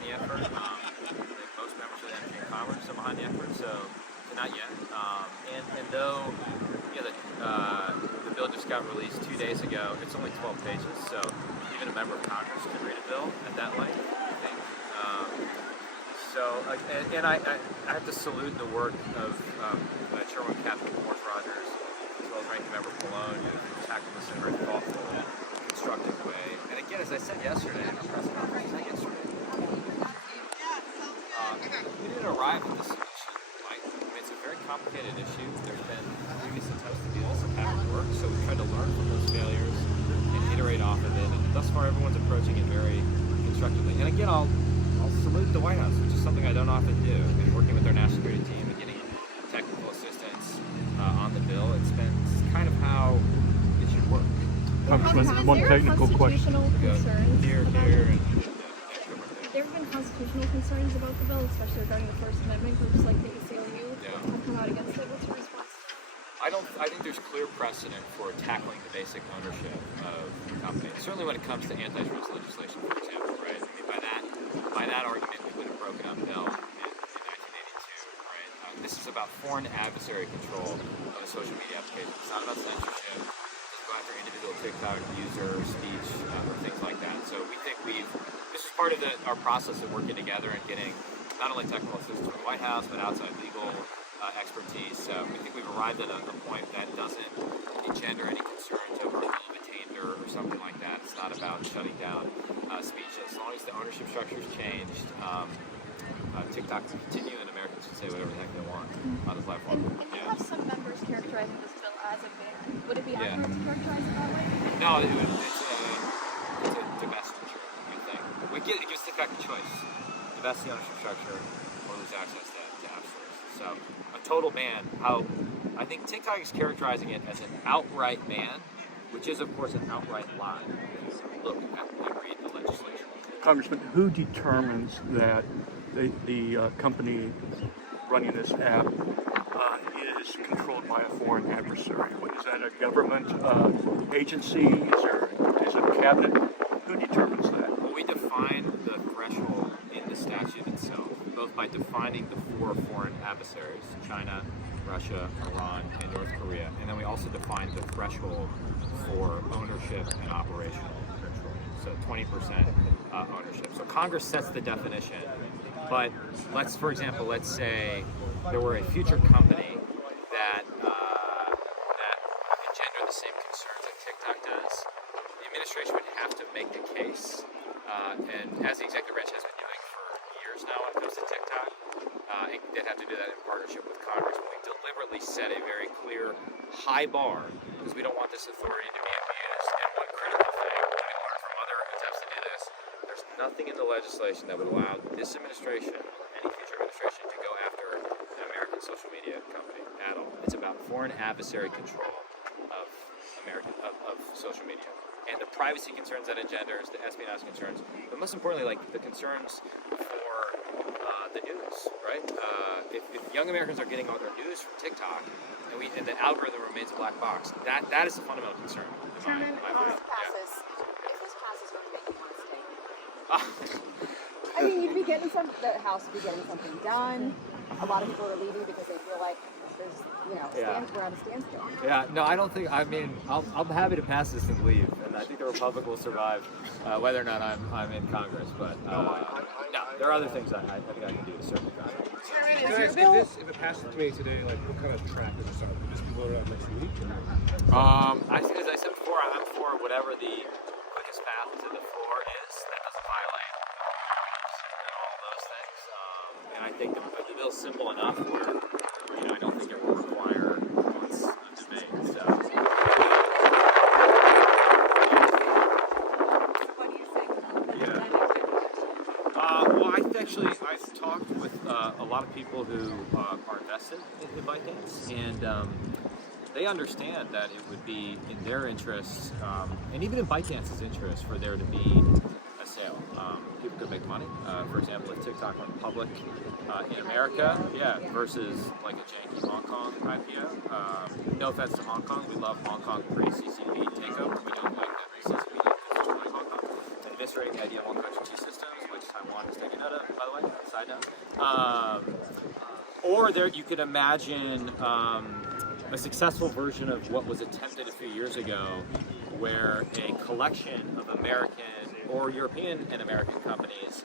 behind the effort. I think most members of the Energy and Commerce are behind the effort, so not yet. And though the bill just got released 2 days ago, it's only 12 pages, so even a member of Congress can read a bill at that length, I think. I have to salute the work of Chairman Catherine Morse Rogers, as well as Ranking Member Pallone, who tackled this in a very thoughtful and constructive way. And again, as I said yesterday in our press conference, we didn't arrive at this solution. Right? I mean, it's a very complicated issue. There's been previous attempts to do this that haven't worked, so we tried to learn from those failures and iterate off of it. And thus far, everyone's approaching it very constructively. And again, I'll salute the White House, which is something I don't often do. I mean, working with their national security team and getting technical assistance on the bill, it's been kind of how it should work. Congressman, one technical question. Here, and there have been constitutional concerns about the bill, especially regarding the First Amendment. Groups like the ACLU have come out against it. What's your response? I think there's clear precedent for tackling the basic ownership of companies. Certainly when it comes to antitrust legislation, for example, right? I mean, by that argument, we would have broken up Bell in 1982, right? This is about foreign adversary control of a social media application. It's not about censorship. It doesn't go after individual TikTok user speech or things like that. So we think this is part of our process of working together and getting not only technical assistance from the White House, but outside legal expertise. So we think we've arrived at a point that doesn't engender any concerns over a bill of attainder or something like that. It's not about shutting down speech. As long as the ownership structure is changed, TikTok can continue and Americans can say whatever the heck they want on the platform. And you have some members characterizing this bill as a ban. Would it be accurate to characterize it that way? No, it's a divestiture, I think. It gives TikTok a choice. Divest the ownership structure or lose access to app stores. So a total ban, I think TikTok is characterizing it as an outright ban, which is of course an outright lie. Look, read the legislation. Congressman, who determines that the company running this app is controlled by a foreign adversary? Is that a government agency? Is it a cabinet? Who determines that? Well, we define the threshold in the statute itself, both by defining the four foreign adversaries, China, Russia, Iran, and North Korea. And then we also define the threshold for ownership and operational control. So 20% ownership. So Congress sets the definition. But let's say there were a future company that engender the same concerns that TikTok does. The administration would have to make the case, and as the executive branch has been doing for years now when it comes to TikTok, they'd have to do that in partnership with Congress. But we deliberately set a very clear high bar because we don't want this authority to be abused. And one critical thing that we learned from other attempts to do this, there's nothing in the legislation that would allow this administration or any future administration to go after an American social media company at all. It's about foreign adversary control of social media. And the privacy concerns that engenders, the espionage concerns, but most importantly, like the concerns for the news, right? If young Americans are getting all their news from TikTok, and the algorithm remains a black box, that is a fundamental concern. If this passes, going to make you want to stay? I mean, the House would be getting something done. A lot of people are leaving because they feel like there's, we're at a standstill. Yeah, no, I don't think, I'm happy to pass this and leave, and I think the Republic will survive whether or not I'm in Congress, but no, there are other things I think I can do to serve the country. If it passes today, like what kind of track does it start? Will this be voted on next week? As I said before, I'm for whatever the quickest path to the floor is that doesn't violate and all those things. And I think the bill's simple enough where I don't think it will require months of debate. So. What do you think? Yeah. I've talked with a lot of people who are invested in ByteDance, and they understand that it would be in their interests, and even in ByteDance's interest, for there to be a sale. People could make money. For example, if TikTok went public in America, versus like a janky Hong Kong IPO. No offense to Hong Kong, we love Hong Kong pre-CCP takeover. We don't like the CCP takeover in Hong Kong. And eviscerating the idea of one country, two systems, which Taiwan is taking note of, by the way, side note. Or there, you could imagine a successful version of what was attempted a few years ago, where a collection of American or European and American companies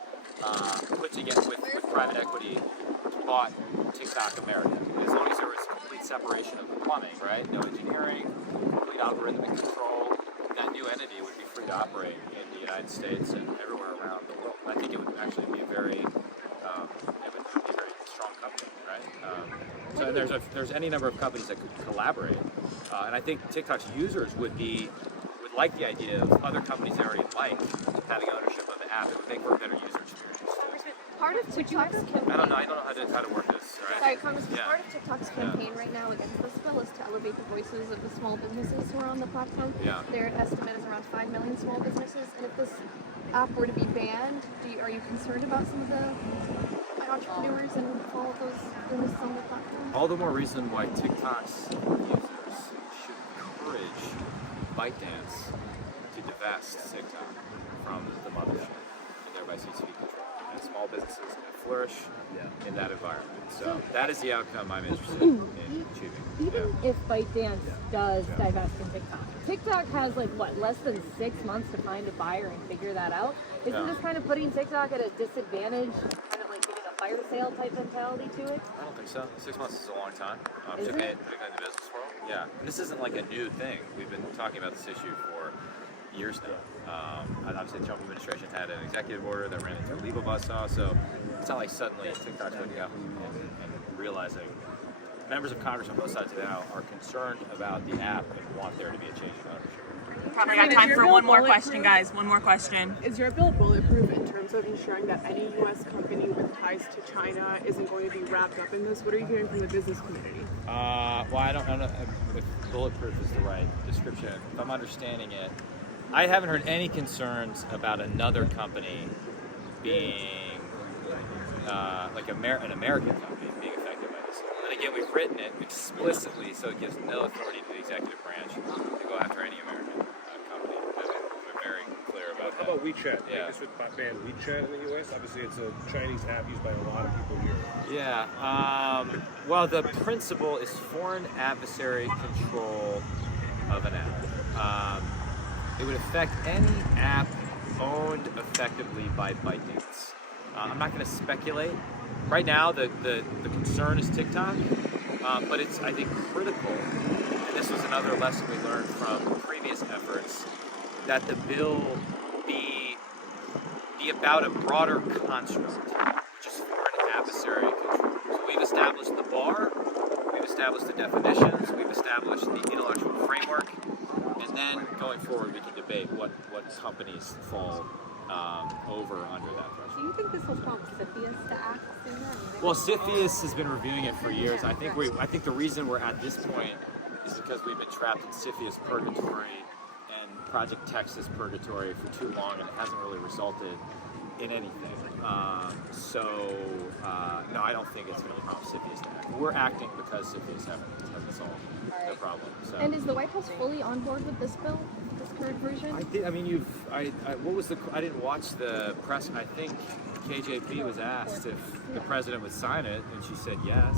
put together with private equity bought TikTok America. As long as there was complete separation of the plumbing, right? No engineering, complete algorithmic control, that new entity would be free to operate in the United States and everywhere around the world. I think it would actually be a very strong company, right? So there's any number of companies that could collaborate, and I think TikTok's users would like the idea of other companies they already like having ownership of the app. It would make for a better user experience. Part of TikTok's campaign. I don't know how to work this. Right? Sorry, Congressman. Part of TikTok's campaign right now against this bill is to elevate the voices of the small businesses who are on the platform. Yeah. Their estimate is around 5 million small businesses, and if this app were to be banned, are you concerned about some of the entrepreneurs and all of those businesses on the platform? All the more reason why TikTok's users should encourage ByteDance to divest TikTok from the mothership and thereby CCP control. And small businesses can flourish in that environment. So that is the outcome I'm interested in achieving. Even if ByteDance does divest from TikTok, TikTok has less than 6 months to find a buyer and figure that out. Isn't this kind of putting TikTok at a disadvantage, kind of like giving a fire sale type mentality to it? I don't think so. 6 months is a long time, Is particularly it? in the business world. Yeah, and this isn't like a new thing. We've been talking about this issue for years now. Obviously, the Trump administration had an executive order that ran into a legal buzzsaw, so it's not like suddenly TikTok's waking up and realizing. Members of Congress on both sides of the aisle are concerned about the app and want there to be a change in ownership. Probably got time for one more question, guys. One more question. Is your bill bulletproof in terms of ensuring that any U.S. company with ties to China isn't going to be wrapped up in this? What are you hearing from the business community? Well, I don't know if bulletproof is the right description. If I'm understanding it, I haven't heard any concerns about another company being an American company being affected by this. And again, we've written it explicitly so it gives no authority to the executive branch to go after any American company. We're very clear about that. How about WeChat? Yeah. This would ban WeChat in the U.S. Obviously, it's a Chinese app used by a lot of people here. Yeah. Well, the principle is foreign adversary control of an app. It would affect any app owned effectively by ByteDance. I'm not going to speculate. Right now, the concern is TikTok, but it's, I think, critical, and this was another lesson we learned from previous efforts, that the bill be about a broader construct, which is foreign adversary control. So we've established the bar, we've established the definitions, we've established the intellectual framework, and then going forward we can debate what companies fall over under that threshold. Do you think this will prompt CFIUS to act sooner? Well, CFIUS has been reviewing it for years. I think the reason we're at this point is because we've been trapped in CFIUS purgatory and Project Texas purgatory for too long, and it hasn't really resulted in anything. No, I don't think it's going to prompt CFIUS to act. We're acting because CFIUS hasn't solved the problem. So. And is the White House fully on board with this bill, this current version? I didn't watch the press. I think KJP was asked if the president would sign it, and she said yes.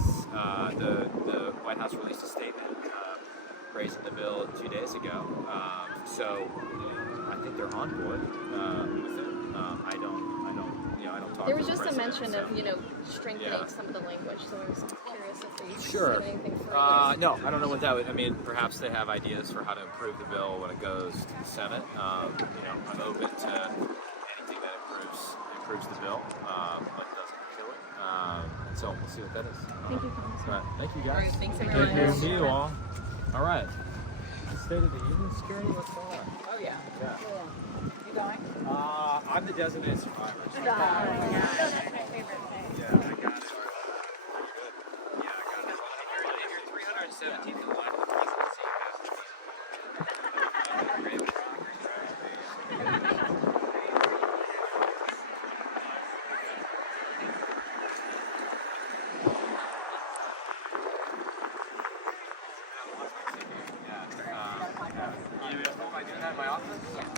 The White House released a statement praising the bill 2 days ago. So I think they're on board with it. I don't talk. There to was the just a president, mention so. of, strengthening some of the language, so I was curious if they Sure. said anything further. No, I don't know what that would. I mean, perhaps they have ideas for how to improve the bill when it goes to the Senate. I'm open to anything that improves the bill, but doesn't kill it. So we'll see what that is. Thank you, Congressman. All right, thank you guys. All right, thanks, Good everyone. to see you all. All right. The State of the Union security. What's going on? Oh yeah. Yeah. You going? I'm the designated survivor. So That's my favorite thing. yeah, I got it. Pretty good. Yeah, I got it. If you're 317th in line for the presidency, you guys you know, if I do that in my office?